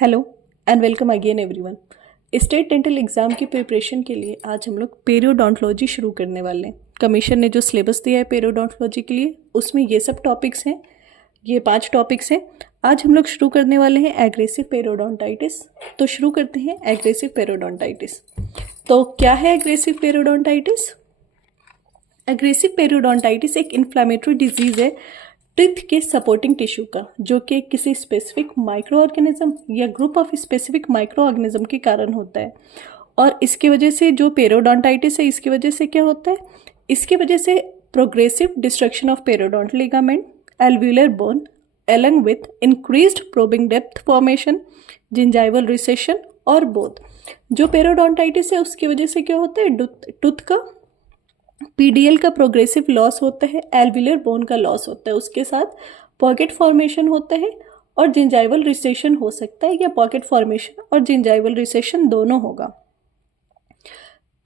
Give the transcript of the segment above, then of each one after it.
Hello and welcome again everyone. State dental exam की preparation के लिए आज हम लोग पेरियोडोंटोलॉजी शुरू करने वाले हैं। कमीशन ने जो सिलेबस दिया है पेरियोडोंटोलॉजी के लिए उसमें ये सब टॉपिक्स हैं, ये 5 टॉपिक्स हैं। आज हम लोग शुरू करने वाले हैं एग्रेसिव पेरियोडोंटाइटिस। तो शुरू करते हैं एग्रेसिव पेरियोडोंटाइटिस। तो क्या है एग्रेसिव पेरियोडोंटाइटिस? एग्रेसिव पेरियोडोंटाइटिस एक इन्फ्लामेटरी डिजीज़ है टीथ के सपोर्टिंग टिश्यू का, जो कि किसी स्पेसिफिक माइक्रो ऑर्गेनिज्म या group of specific micro organism के कारण होता है। और इसकी वजह से जो पेरियोडोंटाइटिस है, इसकी वजह से क्या होता है? इसकी वजह से progressive destruction of periodontal ligament, alveolar bone along with increased probing depth formation, gingival recession और बोथ। जो पेरियोडोंटाइटिस है उसकी वजह से क्या होता है? टूथ का पीडीएल का प्रोग्रेसिव लॉस होता है, एल्विलर बोन का लॉस होता है, उसके साथ पॉकेट फॉर्मेशन होता है और जिंजाइवल रिसेशन हो सकता है, या पॉकेट फॉर्मेशन और जिंजाइवल रिसेशन दोनों होगा।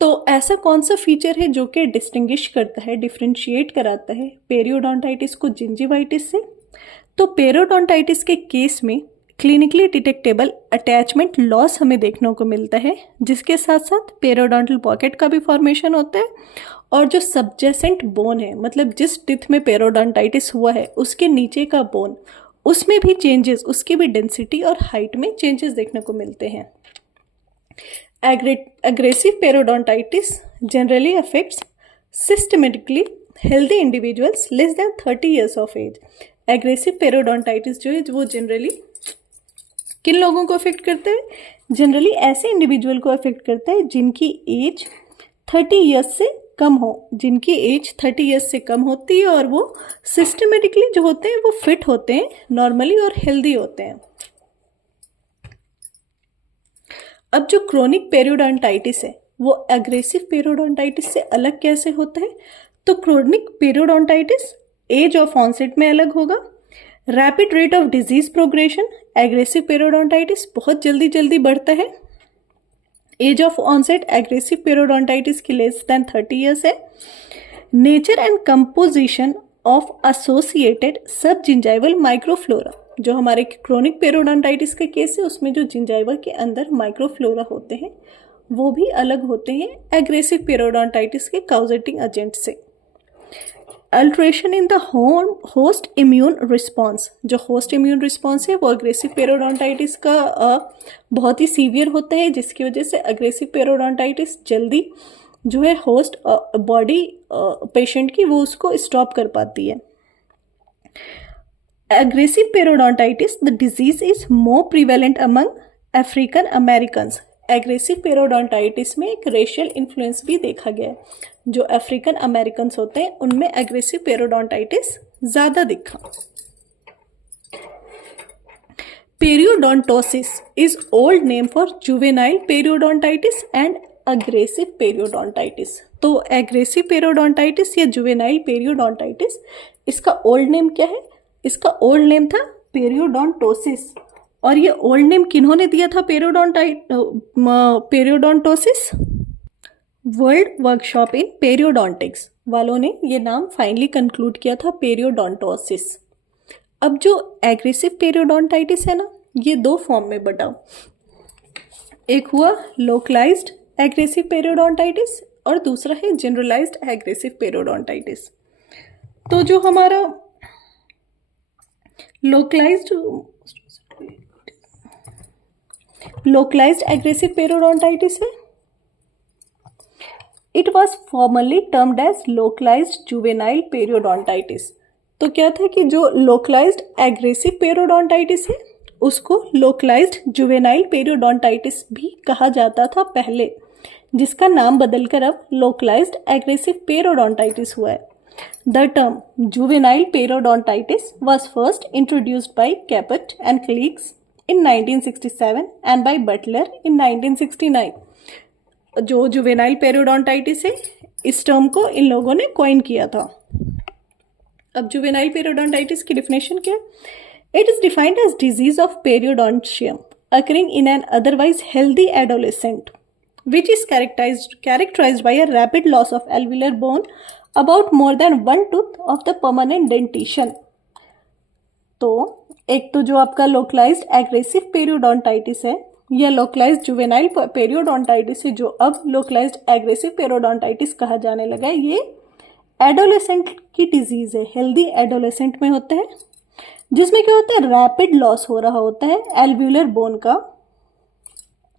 तो ऐसा कौन सा फीचर है जो कि डिस्टिंग्विश करता है, डिफ्रेंशिएट कराता है पेरियोडोंटाइटिस को जिंजिवाइटिस से? तो पेरियोडोंटाइटिस के केस में क्लिनिकली डिटेक्टेबल अटैचमेंट लॉस हमें देखने को मिलता है, जिसके साथ साथ पेरियोडोंटल पॉकेट का भी फॉर्मेशन होता है। और जो सबजेसेंट बोन है, मतलब जिस टीथ में पेरियोडोंटाइटिस हुआ है उसके नीचे का बोन, उसमें भी चेंजेस, उसकी भी डेंसिटी और हाइट में चेंजेस देखने को मिलते हैं। Aggressive periodontitis generally affects systematically healthy individuals less than 30 years of age. Aggressive periodontitis जो है वो जनरली किन लोगों को अफेक्ट करता है? जनरली ऐसे इंडिविजुअल को अफेक्ट करता है जिनकी एज 30 ईयर्स से कम हो, जिनकी एज 30 ईयर्स से कम होती है और वो सिस्टमेटिकली जो होते हैं वो फिट होते हैं नॉर्मली और हेल्दी होते हैं। अब जो क्रोनिक पेरियोडोंटाइटिस है वो एग्रेसिव पेरियोडोंटाइटिस से अलग कैसे होता है? तो chronic periodontitis age of onset में अलग होगा, rapid rate of disease progression, aggressive periodontitis बहुत जल्दी जल्दी बढ़ता है। Age of onset aggressive periodontitis की लेस देन 30 ईयर्स है। Nature and composition of associated subgingival microflora, जो हमारे क्रोनिक पेरियोडोंटाइटिस का केस है उसमें जो जिंजाइवा के अंदर माइक्रोफ्लोरा होते हैं वो भी अलग होते हैं एग्रेसिव पेरियोडोंटाइटिस के काउजेटिंग एजेंट से। Alteration in the host immune response, जो होस्ट इम्यून रिस्पॉन्स है वो अग्रेसिव पेरियोडोंटाइटिस का बहुत ही सीवियर होता है, जिसकी वजह से अग्रेसिव पेरियोडोंटाइटिस जल्दी जो है होस्ट बॉडी पेशेंट की वो उसको स्टॉप कर पाती है। Aggressive periodontitis the disease is more prevalent among African Americans. Aggressive periodontitis में एक रेशियल इन्फ्लुएंस भी देखा गया है, जो अफ्रीकन अमेरिकन्स होते हैं उनमें एग्रेसिव पेरियोडोंटाइटिस ज़्यादा दिखा। Periodontosis is old name for juvenile periodontitis and aggressive periodontitis. तो एग्रेसिव पेरियोडोंटाइटिस या जुवेनाइल पेरियोडोंटाइटिस, इसका ओल्ड नेम क्या है? इसका ओल्ड नेम था पेरियोडोंटोसिस। और ये ओल्ड नेम किन्होंने दिया था पेरियोडोंटोसिस? वर्ल्ड वर्कशॉप इन पेरियोडोंटिक्स वालों ने ये नाम फाइनली कंक्लूड किया था, पेरियोडोंटोसिस। अब जो एग्रेसिव पेरियोडोंटाइटिस है ना, ये 2 फॉर्म में बटा। एक हुआ लोकलाइज्ड एग्रेसिव पेरियोडोंटाइटिस और दूसरा है जनरलाइज्ड एग्रेसिव पेरियोडोंटाइटिस। तो जो हमारा लोकलाइज्ड एग्रेसिव पेरियोडोंटाइटिस है, it was formerly termed as localised juvenile periodontitis. तो क्या था कि जो लोकलाइज्ड एग्रेसिव पेरियोडोंटाइटिस है उसको लोकलाइज्ड जुवेनाइल पेरियोडोंटाइटिस भी कहा जाता था पहले, जिसका नाम बदलकर अब लोकलाइज्ड एग्रेसिव पेरियोडोंटाइटिस हुआ है। The term juvenile periodontitis was first introduced by Caput and colleagues in 1967 and by Butler in 1969। जो जुवेनाइल पेरियोडोंटाइटिस है इस टर्म को इन लोगों ने कॉइन किया था। अब जुवेनाइल पेरियोडोंटाइटिस की डेफिनेशन क्या है? It is defined as disease of periodontium occurring in an otherwise healthy adolescent which is characterized by a rapid loss of alveolar bone about more than 1 tooth of the permanent dentition। तो एक तो जो आपका localised aggressive periodontitis है या localised juvenile periodontitis है, जो अब लोकलाइज्ड एग्रेसिव पेरियोडोंटाइटिस कहा जाने लगा है, ये एडोलेसेंट की डिजीज है, हेल्दी एडोलेसेंट में होता है, जिसमें क्या होता है, रैपिड लॉस हो रहा होता है एल्व्यूलर बोन का,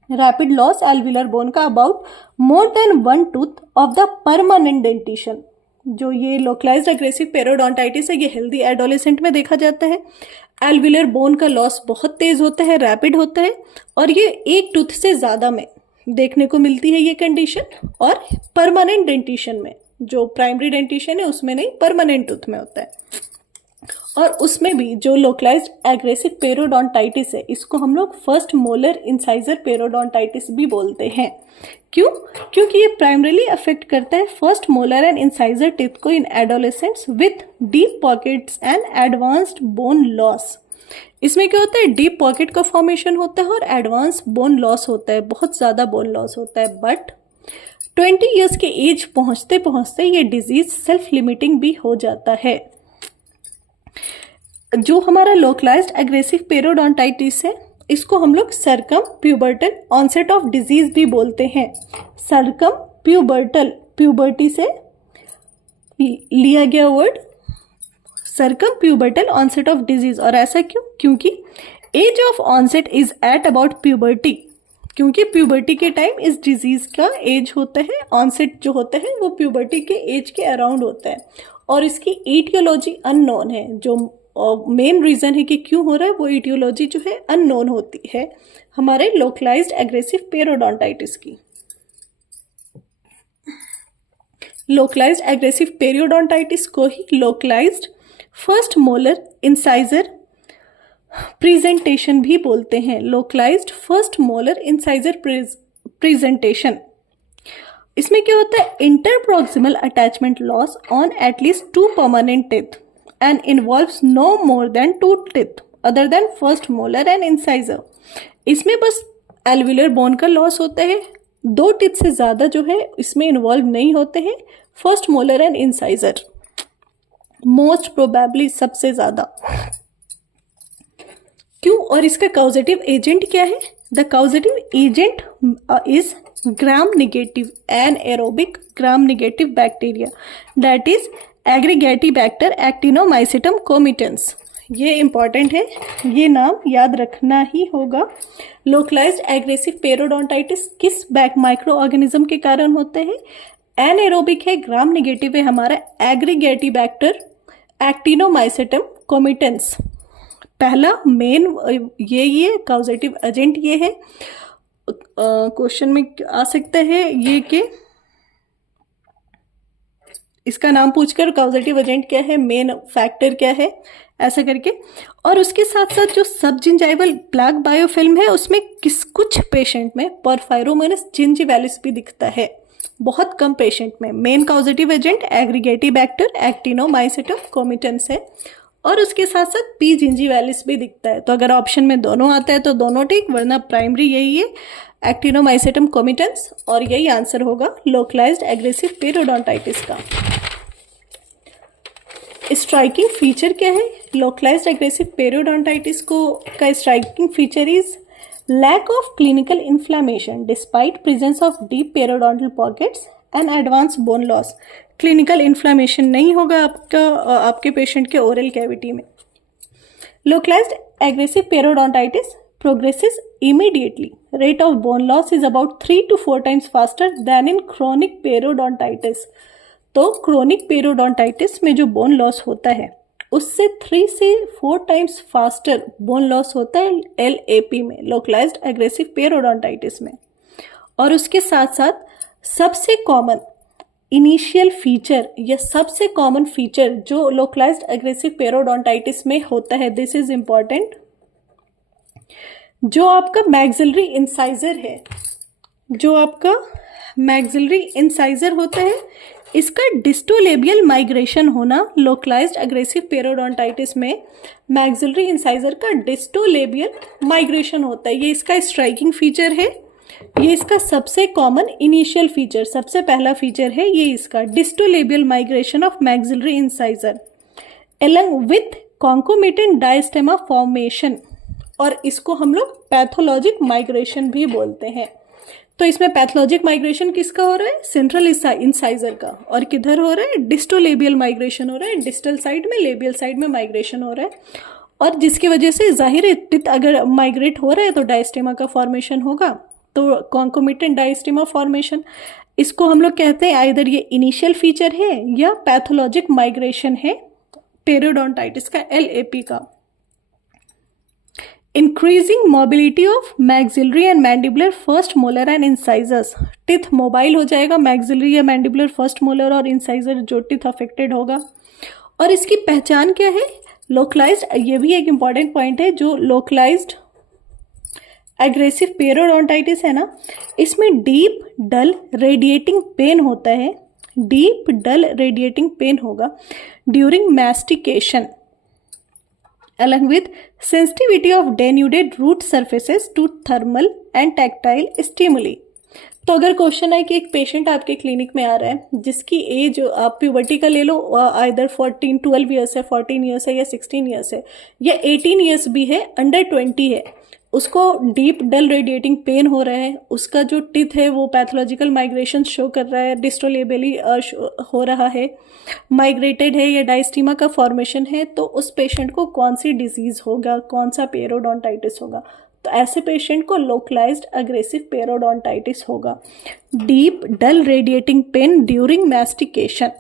रैपिड लॉस एल्व्यूलर बोन का about more than 1 tooth of the permanent dentition. जो ये लोकलाइज्ड एग्रेसिव पेरियोडोंटाइटिस है, ये हेल्दी एडोलेसेंट में देखा जाता है। एल्व्यूलर बोन का लॉस बहुत तेज होता है, रैपिड होता है, और ये 1 टूथ से ज़्यादा में देखने को मिलती है ये कंडीशन, और परमानेंट डेंटिशन में, जो प्राइमरी डेंटिशन है उसमें नहीं, परमानेंट टूथ में होता है। और उसमें भी जो लोकलाइज्ड एग्रेसिव पेरियोडोंटाइटिस है, इसको हम लोग फर्स्ट मोलर इंसाइजर पेरियोडोंटाइटिस भी बोलते हैं। क्यों? क्योंकि ये प्राइमरीली अफेक्ट करता है first molar and incisor teeth को in adolescents with deep pockets and advanced bone loss. इसमें क्या होता है, डीप पॉकेट का फॉर्मेशन होता है और एडवांस बोन लॉस होता है, बहुत ज़्यादा बोन लॉस होता है। बट 20 ईयर्स के एज पहुंचते पहुंचते ये डिजीज सेल्फ लिमिटिंग भी हो जाता है। जो हमारा लोकलाइज्ड एग्रेसिव पेरियोडोंटाइटिस है, इसको हम लोग circumpubertal onset of disease भी बोलते हैं। सरकम प्यूबर्टल, प्यूबर्टी से लिया गया word, circumpubertal onset of disease. और ऐसा क्यों? क्योंकि age of onset is at about puberty, क्योंकि प्यूबर्टी के टाइम इस डिजीज का एज होता है, ऑनसेट जो होता है वो प्यूबर्टी के एज के अराउंड होता है, और इसकी ईटियोलॉजी अननोन है। जो मेन रीजन है कि क्यों हो रहा है, वो ईटियोलॉजी जो है अननोन होती है हमारे लोकलाइज्ड एग्रेसिव पेरियोडोंटाइटिस की। लोकलाइज्ड एग्रेसिव पेरियोडोंटाइटिस को ही localised first molar incisor presentation भी बोलते हैं। Localised first molar incisor presentation, इसमें क्या होता है, interproximal attachment loss on at least 2 permanent teeth and involves no more than 2 teeth other than first molar and incisor। इसमें बस एल्व्यूलर बोन का लॉस होता है, 2 टीथ से ज़्यादा जो है इसमें इन्वॉल्व नहीं होते हैं, first molar and incisor most probably सबसे ज़्यादा। क्यों? और इसका काउजेटिव एजेंट क्या है? The causative agent is gram negative anaerobic gram negative bacteria, that is Aggregatibacter actinomycetemcomitans. ये इंपॉर्टेंट है, ये नाम याद रखना ही होगा। लोकलाइज्ड एग्रेसिव पेरियोडोंटाइटिस किस माइक्रो ऑर्गेनिज्म के कारण होते हैं? एनाएरोबिक है, ग्राम नेगेटिव है हमारा एग्रीगेटिबैक्टर एक्टिनोमाइसिटम कोमिटेंस। पहला मेन ये काउजेटिव एजेंट ये है। क्वेश्चन में आ सकता है ये कि इसका नाम पूछकर काउजेटिव एजेंट क्या है, मेन फैक्टर क्या है, ऐसा करके। और उसके साथ साथ जो सब जिंजाइवल प्लाक बायोफिल्म है, उसमें कुछ पेशेंट में पोरफायरोमोनास जिंजिवैलिस भी दिखता है, बहुत कम पेशेंट में। मेन काउजेटिव एजेंट एग्रीगेटिबैक्टर एक्टिनोमाइसिटम कोमिटेंस है, और उसके साथ साथ पी जिंजिवैलिस भी दिखता है। तो अगर ऑप्शन में दोनों आता है तो दोनों ठीक, वरना प्राइमरी यही है एक्टिनोमाइसिटम कोमिटेंस, और यही आंसर होगा लोकलाइज्ड एग्रेसिव पेरियोडोंटाइटिस का। स्ट्राइकिंग फीचर क्या है लोकलाइज्ड एग्रेसिव पेरियोडोंटाइटिस को? का striking feature is lack of clinical inflammation despite presence of deep periodontal pockets and advance bone loss. Clinical inflammation नहीं होगा आपके पेशेंट के ओरल कैविटी में। Localised aggressive periodontitis progresses immediately, rate of bone loss is about 3 to 4 times faster than in chronic periodontitis. तो chronic periodontitis में जो bone loss होता है उससे 3 से 4 times फास्टर बोन लॉस होता है LAP में, लोकलाइज्ड एग्रेसिव पेरियोडोंटाइटिस में। और उसके साथ साथ सबसे कॉमन इनिशियल फीचर या सबसे कॉमन फीचर जो लोकलाइज्ड एग्रेसिव पेरियोडोंटाइटिस में होता है, दिस इज इंपॉर्टेंट, जो आपका मैक्सिलरी इंसाइजर है, जो आपका मैक्सिलरी इंसाइजर होता है, इसका डिस्टोलेबियल माइग्रेशन होना। लोकलाइज्ड एग्रेसिव पेरियोडोंटाइटिस में मैक्सिलरी इंसाइजर का डिस्टोलेबियल माइग्रेशन होता है, ये इसका स्ट्राइकिंग फीचर है, ये इसका सबसे कॉमन इनिशियल फीचर, सबसे पहला फीचर है ये इसका distolabial migration of maxillary incisor along with concomitant diastema formation, और इसको हम लोग पैथोलॉजिक माइग्रेशन भी बोलते हैं। तो इसमें पैथोलॉजिक माइग्रेशन किसका हो रहा है? सेंट्रल इंसाइजर का। और किधर हो रहा है? डिस्टोलेबियल माइग्रेशन हो रहा है, डिस्टल साइड में, लेबियल साइड में माइग्रेशन हो रहा है। और जिसकी वजह से जाहिर है टिथ अगर माइग्रेट हो रहा है तो डायस्टेमा का फॉर्मेशन होगा, तो कॉन्कोमिटेंट डायस्टेमा फॉर्मेशन, इसको हम लोग कहते हैं आइदर ये इनिशियल फीचर है या पैथोलॉजिक माइग्रेशन है पेरियोडोंटाइटिस का, LAP का। Increasing mobility of maxillary and mandibular first molar and incisors, teeth mobile हो जाएगा, मैक्सिलरी या मैंडिबुलर फर्स्ट मोलर और इंसाइजर जो टिथ अफेक्टेड होगा। और इसकी पहचान क्या है? लोकलाइज्ड, ये भी एक इंपॉर्टेंट पॉइंट है, जो लोकलाइज्ड एग्रेसिव पेरियोडोंटाइटिस है ना, इसमें डीप डल रेडिएटिंग पेन होता है, डीप डल रेडिएटिंग पेन होगा during mastication, along with sensitivity of denuded root surfaces to thermal and tactile stimuli। तो अगर क्वेश्चन है कि एक पेशेंट आपके क्लिनिक में आ रहा है जिसकी एज, आप प्यूबर्टी का ले लो, आइदर 12 ईयर्स है, 14 ईयर्स है, या 16 ईयर्स है, या 18 ईयर्स भी है, अंडर 20 है, उसको डीप डल रेडिएटिंग पेन हो रहा है, उसका जो टिथ है वो पैथोलॉजिकल माइग्रेशन शो कर रहा है, डिस्टोलेबली हो रहा है, माइग्रेटेड है, या डायस्टीमा का फॉर्मेशन है, तो उस पेशेंट को कौन सी डिजीज होगा, कौन सा पेरियोडोंटाइटिस होगा? तो ऐसे पेशेंट को लोकलाइज्ड अग्रेसिव पेरियोडोंटाइटिस होगा। Deep dull radiating pain during mastication,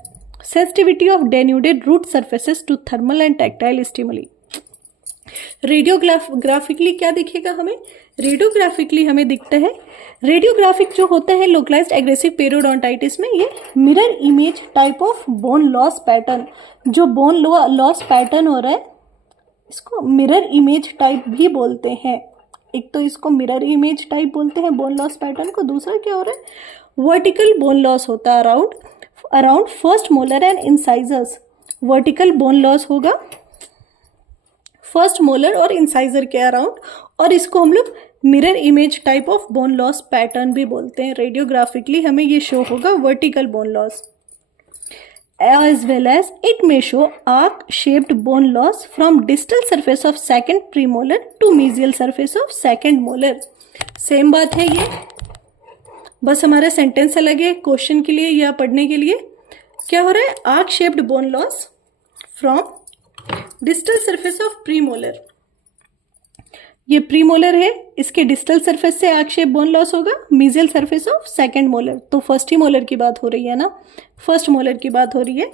sensitivity of denuded root surfaces to thermal and tactile stimuli. Radiographically क्या दिखेगा हमें? रेडियोग्राफिकली हमें दिखता है, रेडियोग्राफिक जो होता है लोकलाइज्ड एग्रेसिव पेरियोडोंटाइटिस में, ये mirror image type of bone loss pattern, जो बोन लॉस पैटर्न हो रहा है इसको मिरर इमेज टाइप भी बोलते हैं। एक तो इसको मिरर इमेज टाइप बोलते हैं बोन लॉस पैटर्न को, दूसरा क्या हो रहा है? वर्टिकल बोन लॉस होता है around first molar and incisors. Vertical bone loss होगा फर्स्ट मोलर और इंसाइजर के अराउंड, और इसको हम लोग mirror image type of bone loss pattern भी बोलते हैं। रेडियोग्राफिकली हमें ये शो होगा vertical bone loss, as well as it may show arc shaped bone loss from distal surface of second premolar to mesial surface of second molar। Same बात है ये, बस हमारा सेंटेंस अलग है। क्वेश्चन के लिए या पढ़ने के लिए क्या हो रहा है? Arc shaped bone loss from distal surface of premolar, ये प्रीमोलर है, इसके डिस्टल सरफेस से आर्क शेप बोन लॉस होगा, mesial surface of second molar. तो फर्स्ट ही मोलर की बात हो रही है ना, फर्स्ट मोलर की बात हो रही है,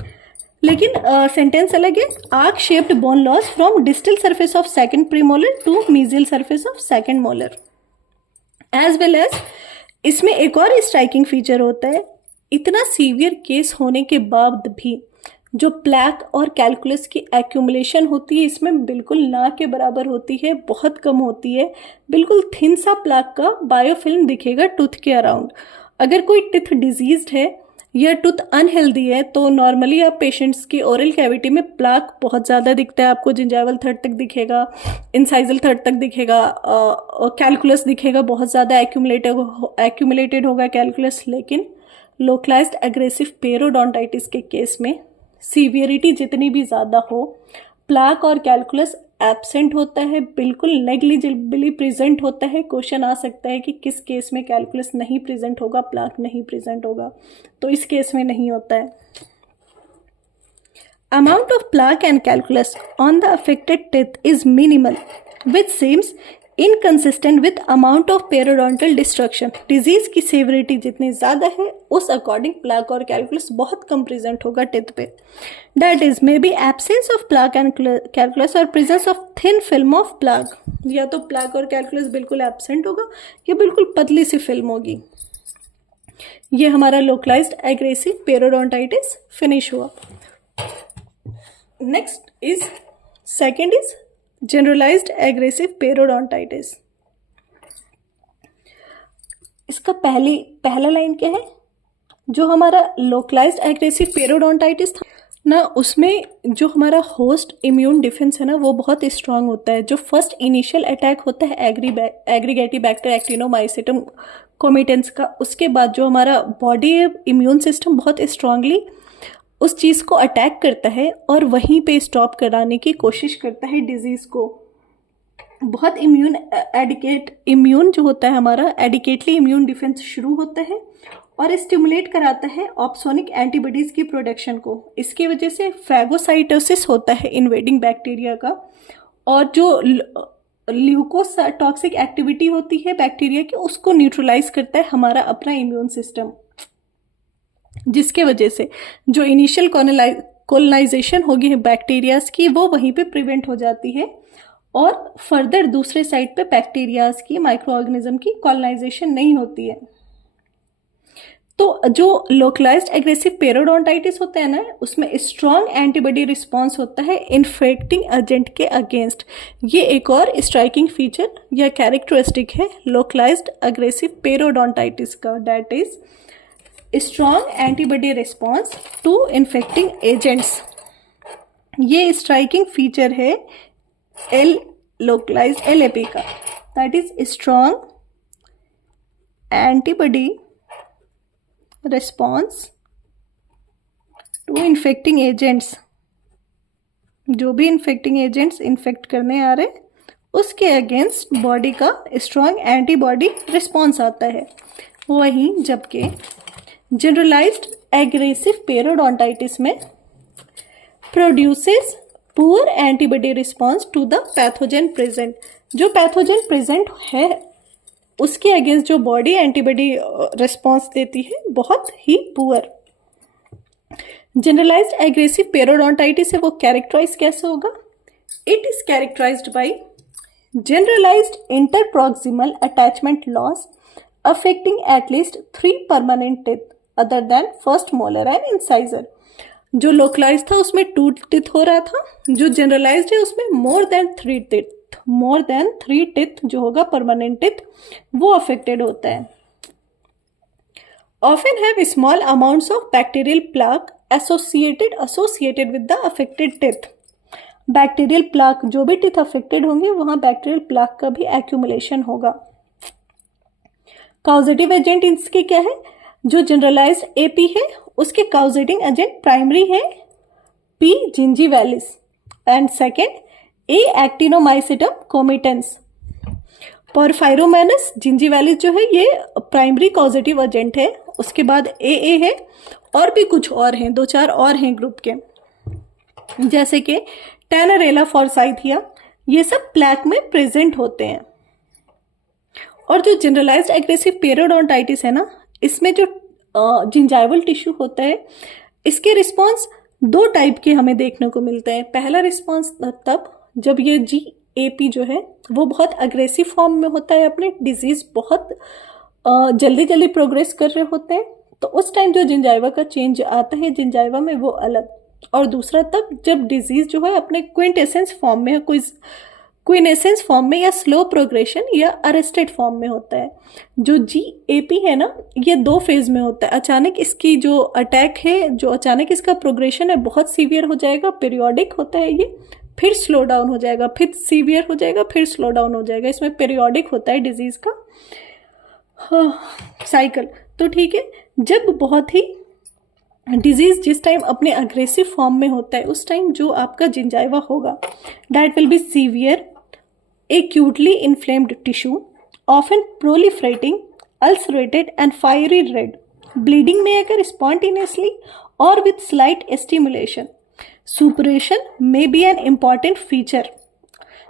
लेकिन सेंटेंस अलग है। Arc shaped bone loss from distal surface of second premolar to mesial surface of second molar. As well as इसमें एक और स्ट्राइकिंग फीचर होता है, इतना सीवियर केस होने के बाद भी जो प्लैक और कैलकुलस की एक्यूमुलेशन होती है इसमें बिल्कुल ना के बराबर होती है, बहुत कम होती है। बिल्कुल थिन सा प्लैक का बायोफिल्म दिखेगा टूथ के अराउंड। अगर कोई टिथ डिजीज्ड है या टूथ अनहेल्दी है तो नॉर्मली आप पेशेंट्स की ओरल कैविटी में प्लैक बहुत ज़्यादा दिखता है, आपको जिंजाइवल थर्ड तक दिखेगा, इंसाइजल थर्ड तक दिखेगा, और कैलकुलस दिखेगा, बहुत ज़्यादा एक्यूमुलेटेड होगा कैलकुलस। लेकिन लोकलाइज्ड एग्रेसिव पेरियोडोंटाइटिस के केस में सीवियरिटी जितनी भी ज़्यादा हो, प्लैक और कैलकुलस एब्सेंट होता है, बिल्कुल नेग्लिजिबली प्रेजेंट होता है। क्वेश्चन आ सकता है कि किस केस में कैलकुलस नहीं प्रेजेंट होगा, प्लैक नहीं प्रेजेंट होगा, तो इस केस में नहीं होता है। Amount of plaque and calculus on the affected teeth is minimal which seems inconsistent with amount of periodontal destruction. Disease की सेवरिटी जितनी ज़्यादा है उस अकॉर्डिंग प्लैक और कैलकुलस बहुत कम प्रेजेंट होगा टिथ पे। That is may be absence of plaque and calculus और presence of thin film of plaque, या तो प्लैक और कैलकुलस बिल्कुल एब्सेंट होगा या बिल्कुल पतली सी फिल्म होगी। ये हमारा लोकलाइज्ड एग्रेसिव पेरियोडोंटाइटिस फिनिश हुआ। Next is second is generalised aggressive periodontitis. इसका पहला लाइन क्या है? जो हमारा लोकलाइज्ड एग्रेसिव पेरियोडोंटाइटिस था ना, उसमें जो हमारा होस्ट इम्यून डिफेंस है ना वो बहुत स्ट्रांग होता है। जो फर्स्ट इनिशियल अटैक होता है एग्रीगेटिबैक्टर एक्टिनोमाइसिटम कोमिटेंस का, उसके बाद जो हमारा बॉडी इम्यून सिस्टम बहुत स्ट्रांगली उस चीज़ को अटैक करता है और वहीं पे स्टॉप कराने की कोशिश करता है डिजीज़ को। बहुत इम्यून जो होता है हमारा एडिकेटली इम्यून डिफेंस शुरू होता है और स्टिमुलेट कराता है ऑप्सोनिक एंटीबॉडीज़ की प्रोडक्शन को। इसकी वजह से फैगोसाइटोसिस होता है इन्वेडिंग बैक्टीरिया का, और जो ल्यूकोटॉक्सिक एक्टिविटी होती है बैक्टीरिया की उसको न्यूट्रलाइज करता है हमारा अपना इम्यून सिस्टम, जिसके वजह से जो इनिशियल कॉलोनाइजेशन होगी है बैक्टीरियाज की वो वहीं पे प्रिवेंट हो जाती है और फर्दर दूसरे साइड पे बैक्टीरियाज की माइक्रो ऑर्गेनिज्म की कॉलोनाइजेशन नहीं होती है। तो जो लोकलाइज्ड एग्रेसिव पेरियोडोंटाइटिस होता है ना, उसमें स्ट्रॉन्ग एंटीबॉडी रिस्पॉन्स होता है इन्फेक्टिंग एजेंट के अगेंस्ट। ये एक और स्ट्राइकिंग फीचर या कैरेक्टरिस्टिक है लोकलाइज्ड एग्रेसिव पेरियोडोंटाइटिस का, that is strong antibody response to infecting agents. ये स्ट्राइकिंग फीचर है लोकलाइज्ड LAP का, that is strong antibody response to infecting agents. जो भी इन्फेक्टिंग एजेंट्स इन्फेक्ट करने आ रहे उसके अगेंस्ट बॉडी का स्ट्रॉन्ग एंटीबॉडी रिस्पॉन्स आता है। वहीं जबकि जनरलाइज्ड एग्रेसिव पेरियोडोंटाइटिस में produces poor antibody response to the pathogen present. जो पैथोजन प्रेजेंट है उसके अगेंस्ट जो बॉडी एंटीबॉडी रिस्पॉन्स देती है बहुत ही पुअर। जनरलाइज्ड एग्रेसिव पेरियोडोंटाइटिस है वो कैरेक्टराइज कैसे होगा? It is characterised by generalised interproximal attachment loss affecting at least 3 permanent teeth other than first molar and incisor. जो लोकलाइज था उसमें 2 टिथ हो रहा था, जो जनरलाइज्ड है उसमें मोर देन 3 टिथ जो होगा परमानेंट टिथ वो अफेक्टेड होता है। Often have small amounts of bacterial plaque associated with the affected teeth. Bacterial plaque, जो भी टिथ अफेक्टेड होंगे वहां बैक्टीरियल प्लाक का भी एक्यूमुलेशन होगा। काउजेटिव एजेंट इसके क्या है? जो जनरलाइज्ड AP है उसके काउजेटिंग एजेंट प्राइमरी है P. Gingivalis and second A. Actinomycetemcomitans. Porphyromonas gingivalis जो है ये प्राइमरी कॉजेटिव एजेंट है, उसके बाद AA है और भी कुछ और हैं, 2-4 और हैं ग्रुप के, जैसे कि टैनरेला फॉर्साइथिया, ये सब प्लैक में प्रेजेंट होते हैं। और जो जनरलाइज्ड एग्रेसिव पेरियोडोंटाइटिस है ना, इसमें जो जिंजाइवल टिश्यू होता है इसके रिस्पॉन्स 2 टाइप के हमें देखने को मिलते हैं। पहला रिस्पॉन्स तब जब ये GAP जो है वो बहुत अग्रेसिव फॉर्म में होता है, अपने डिजीज बहुत जल्दी प्रोग्रेस कर रहे होते हैं, तो उस टाइम जो जिंजाइवा का चेंज आता है जिंजाइवा में वो अलग। और दूसरा तब जब डिजीज जो है अपने क्विंटेसेंस फॉर्म में, क्विनेसेंस फॉर्म में या स्लो प्रोग्रेशन या अरेस्टेड फॉर्म में होता है। जो GAP है ना, ये 2 फेज में होता है। अचानक इसकी जो अटैक है, जो अचानक इसका प्रोग्रेशन है बहुत सीवियर हो जाएगा, पीरियोडिक होता है ये, फिर स्लो डाउन हो जाएगा, फिर सीवियर हो जाएगा, फिर स्लो डाउन हो जाएगा। इसमें पीरियोडिक होता है डिजीज का साइकिल। तो ठीक है, जब बहुत ही डिजीज जिस टाइम अपने अग्रेसिव फॉर्म में होता है उस टाइम जो आपका जिंजाइवा होगा that will be severe, acutely inflamed tissue, often proliferating, ulcerated and fiery red. Bleeding may occur spontaneously or with slight stimulation. Suppuration may be an important feature.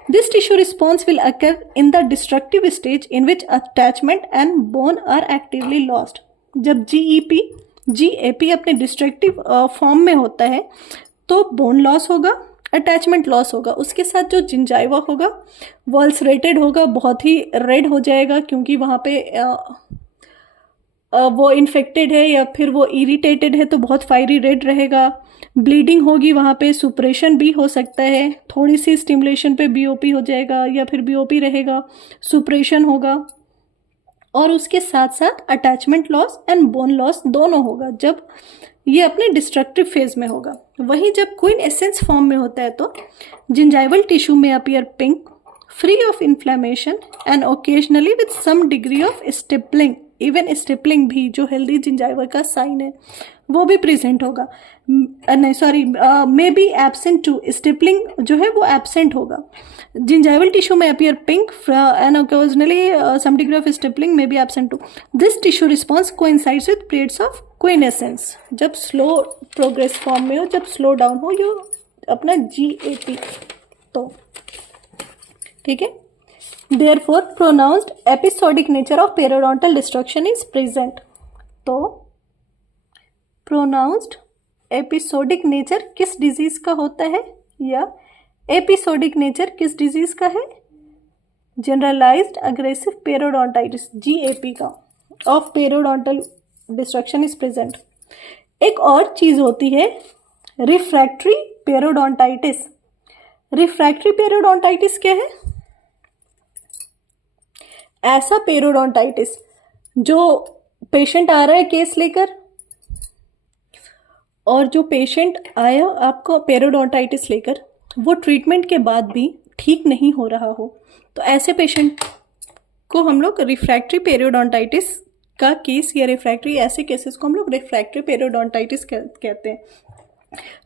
This tissue response will occur in the destructive stage in which attachment and bone are actively lost. जब GAP अपने destructive form में होता है तो bone loss होगा, attachment loss होगा, उसके साथ जो जिंजाइवा होगा वो अल्सरेटेड होगा, बहुत ही रेड हो जाएगा क्योंकि वहाँ पे वो इन्फेक्टेड है या फिर वो इरिटेटेड है तो बहुत फायरी रेड रहेगा। ब्लीडिंग होगी वहाँ पे, सुप्रेशन भी हो सकता है, थोड़ी सी स्टिमुलेशन पे BOP हो जाएगा या फिर BOP रहेगा, सुप्रेशन होगा, और उसके साथ साथ attachment loss and bone loss दोनों होगा जब ये अपने डिस्ट्रक्टिव फेज में होगा। वहीं जब क्वीन एसेंस फॉर्म में होता है तो जिंजाइवल टिश्यू में appear pink, free of inflammation and occasionally with some degree of stippling. Even stippling भी जो हेल्दी जिंजाइवा का साइन है वो भी प्रेजेंट होगा, नहीं sorry, may be absent too, stippling जो है वो एब्सेंट होगा। जिंजाइवल टिश्यू में appear pink and occasionally some degree of stippling may be absent too. This tissue response coincides with periods of quiescence, जब स्लो प्रोग्रेस फॉर्म में हो, जब स्लो डाउन हो यो अपना GAP, तो ठीक है। Therefore, pronounced episodic nature of periodontal destruction is present. तो pronounced episodic nature किस डिजीज का होता है, या episodic nature किस डिजीज का है, generalized aggressive periodontitis GAP का of periodontal destruction is present. एक और चीज होती है refractory periodontitis. refractory periodontitis क्या है? ऐसा पेरोडोंटाइटिस जो पेशेंट आ रहा है केस लेकर, और जो पेशेंट आया आपको पेरोडोंटाइटिस लेकर, वो ट्रीटमेंट के बाद भी ठीक नहीं हो रहा हो, तो ऐसे पेशेंट को हम लोग रिफ्रैक्टरी पेरोडोंटाइटिस का केस, या रिफ्रैक्टरी, ऐसे केसेस को हम लोग रिफ्रैक्टरी पेरोडोंटाइटिस कहते हैं।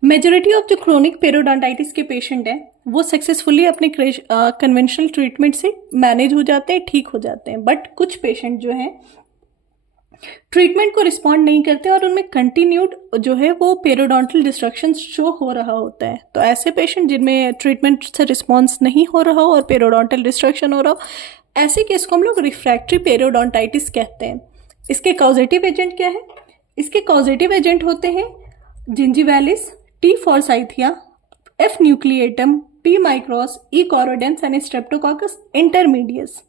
मेजोरिटी ऑफ जो क्रोनिक पेरोडोंटाइटिस के पेशेंट हैं वो सक्सेसफुली अपने कन्वेंशनल ट्रीटमेंट से मैनेज हो जाते हैं, ठीक हो जाते हैं, बट कुछ पेशेंट जो हैं ट्रीटमेंट को रिस्पॉन्ड नहीं करते और उनमें कंटिन्यूड जो है वो पेरोडोंटल डिस्ट्रक्शन शो हो रहा होता है। तो ऐसे पेशेंट जिनमें ट्रीटमेंट से रिस्पॉन्स नहीं हो रहा हो और पेरोडोंटल डिस्ट्रक्शन हो रहा हो, ऐसे केस को हम लोग रिफ्रैक्टरी पेरोडोंटाइटिस कहते हैं। इसके कॉजेटिव एजेंट क्या है? इसके कॉजेटिव एजेंट होते हैं gingivalis, T forsythia, F nucleatum, P micros, E corrodens and Streptococcus intermedius.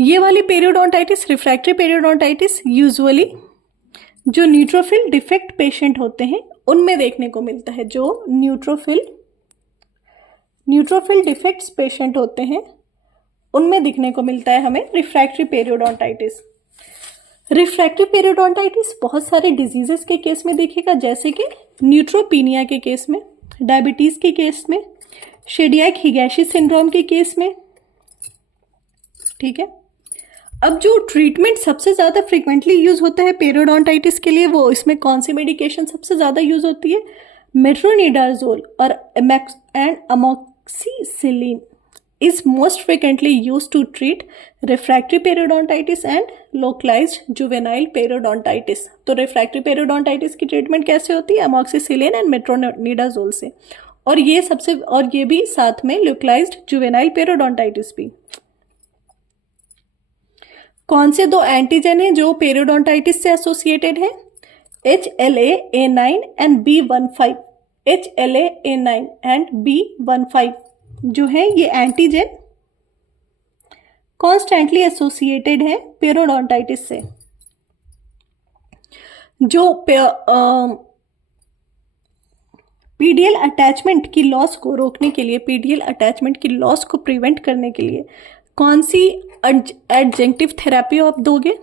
ये वाली पेरियोडोंटाइटिस, रिफ्रैक्टरी पेरियोडोंटाइटिस, यूजुअली जो न्यूट्रोफिल डिफेक्ट पेशेंट होते हैं उनमें देखने को मिलता है। जो न्यूट्रोफिल डिफेक्ट्स पेशेंट होते हैं उनमें दिखने को मिलता है हमें रिफ्रैक्टरी पेरियोडोंटाइटिस। रिफ्रैक्टरी पेरियोडोंटाइटिस बहुत सारे डिजीजेस के केस में दिखेगा, जैसे कि न्यूट्रोपीनिया के केस में, डायबिटीज के केस में, शेडियाक हिगैशी सिंड्रोम के केस में, ठीक है। अब जो ट्रीटमेंट सबसे ज़्यादा फ्रीक्वेंटली यूज होता है पेरियोडोंटाइटिस के लिए, वो इसमें कौन सी मेडिकेशन सबसे ज़्यादा यूज होती है? मेट्रोनिडाजोल और amoxicillin is most frequently used to treat refractory periodontitis and localized juvenile periodontitis। तो refractory periodontitis की ट्रीटमेंट कैसे होती है? अमोक्सिसिलिन एंड मेट्रोनिडाजोल से, और ये भी साथ में localized juvenile periodontitis भी। कौन से दो एंटीजन हैं जो पेरियोडोंटाइटिस से एसोसिएटेड है? HLA-A9 and B15। HLA-A9 and B15 जो है ये एंटीजन कॉन्स्टेंटली एसोसिएटेड है पेरियोडोंटाइटिस से। जो पीडियल अटैचमेंट की लॉस को रोकने के लिए, पीडियल अटैचमेंट की लॉस को प्रिवेंट करने के लिए कौन सी एडजेंक्टिव थेरेपी आप दोगे?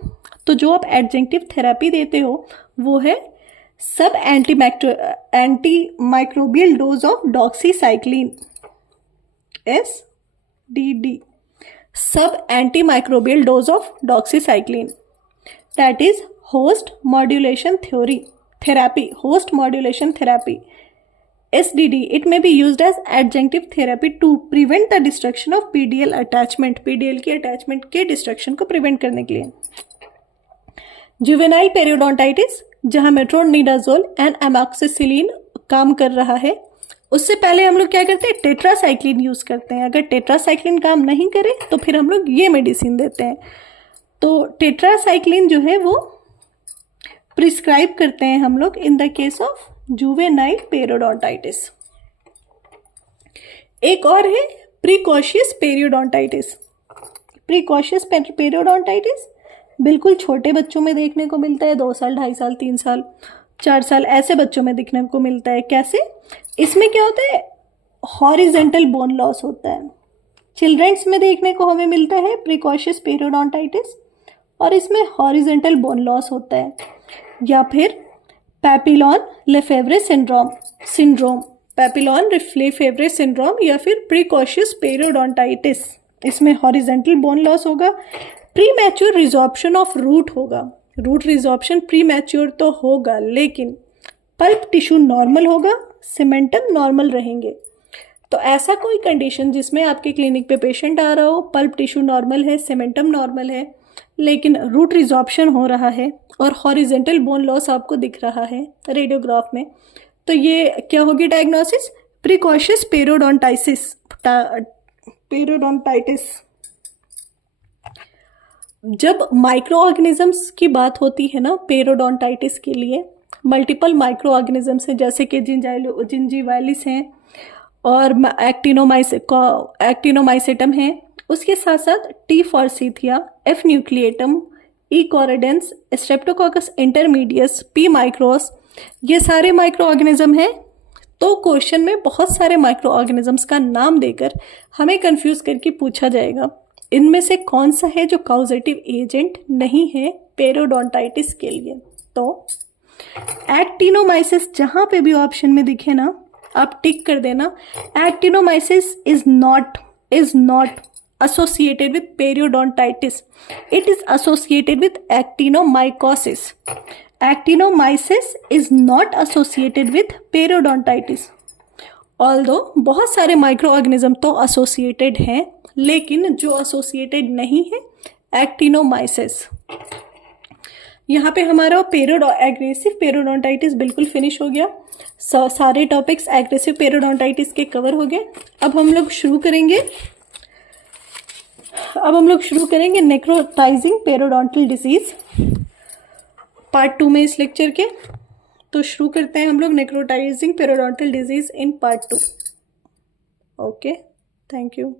तो जो आप एडजेंक्टिव थेरेपी देते हो वो है सब anti microbial dose of doxycycline, SDD, सब antimicrobial dose of doxycycline, that is host modulation therapy, host modulation therapy, SDD. It may be used as adjunctive therapy to prevent the destruction of PDL attachment, PDL की attachment के destruction को prevent करने के लिए। Juvenile periodontitis जहां metronidazole and amoxicillin काम कर रहा है, उससे पहले हम लोग क्या करते हैं? टेट्रासाइक्लिन यूज करते हैं। अगर टेट्रासाइक्लिन काम नहीं करे तो फिर हम लोग ये मेडिसिन देते हैं। तो टेट्रासाइक्लिन जो है वो प्रिस्क्राइब करते हैं हम लोग in the case of juvenile periodontitis. एक और है प्रीकॉशियस पेरियोडोंटाइटिस। प्रीकॉशियस पेरियोडोंटाइटिस बिल्कुल छोटे बच्चों में देखने को मिलता है, 2 साल, 2.5 साल, 3 साल, 4 साल ऐसे बच्चों में दिखने को मिलता है। कैसे? इसमें क्या होता है? हॉरिजेंटल बोन लॉस होता है। चिल्ड्रंस में देखने को हमें मिलता है प्रीकॉशियस पेरियोडोंटाइटिस और इसमें हॉरिजेंटल बोन लॉस होता है। या फिर पैपिलॉन लेफेवरे सिंड्रोम, पैपिलॉन लेफेवरे सिंड्रोम या फिर प्रीकॉशियस पेरियोडोंटाइटिस, इसमें हॉरिजेंटल बोन लॉस होगा, प्रीमैच्योर रिजॉर्प्शन ऑफ रूट होगा। रूट रिजॉर्प्शन प्री मैच्योर तो होगा, लेकिन पल्प टिश्यू नॉर्मल होगा, सीमेंटम नॉर्मल रहेंगे। तो ऐसा कोई कंडीशन जिसमें आपके क्लिनिक पे पेशेंट आ रहा हो, पल्प टिश्यू नॉर्मल है, सीमेंटम नॉर्मल है, लेकिन रूट रिजॉर्प्शन हो रहा है और हॉरिजेंटल बोन लॉस आपको दिख रहा है रेडियोग्राफ में, तो ये क्या होगी डायग्नोसिस? Precocious periodontitis. जब माइक्रो ऑर्गेनिजम्स की बात होती है ना पेरियोडोंटाइटिस के लिए, मल्टीपल माइक्रो ऑर्गेनिजम्स हैं, जैसे कि जिंजीवालिस हैं और एक्टिनोमाइसेटम है, उसके साथ साथ टी फॉर्सिथिया, एफ न्यूक्लिएटम, ई कॉरिडेंस, स्ट्रेप्टोकोकस इंटरमीडियस, पी माइक्रोस, ये सारे माइक्रो ऑर्गेनिज्म हैं। तो क्वेश्चन में बहुत सारे माइक्रो ऑर्गेनिजम्स का नाम देकर हमें कंफ्यूज करके पूछा जाएगा इनमें से कौन सा है जो कॉजेटिव एजेंट नहीं है पेरियोडोंटाइटिस के लिए। तो एक्टिनोमाइसिस जहां पे भी ऑप्शन में दिखे ना, आप टिक कर देना, actinomyces is not associated with periodontitis. It is associated with actinomycosis. Actinomyces is not associated with periodontitis. Although बहुत सारे माइक्रो ऑर्गेनिज्म तो एसोसिएटेड हैं, लेकिन जो एसोसिएटेड नहीं है एक्टिनोमाइसिस। यहाँ पे हमारा एग्रेसिव पेरियोडोंटाइटिस बिल्कुल फिनिश हो गया। सारे टॉपिक्स एग्रेसिव पेरियोडोंटाइटिस के कवर हो गए। अब हम लोग शुरू करेंगे नेक्रोटाइजिंग पेरियोडोंटल डिजीज पार्ट 2 में इस लेक्चर के। तो शुरू करते हैं हम लोग necrotizing periodontal disease in part 2। Okay, thank you.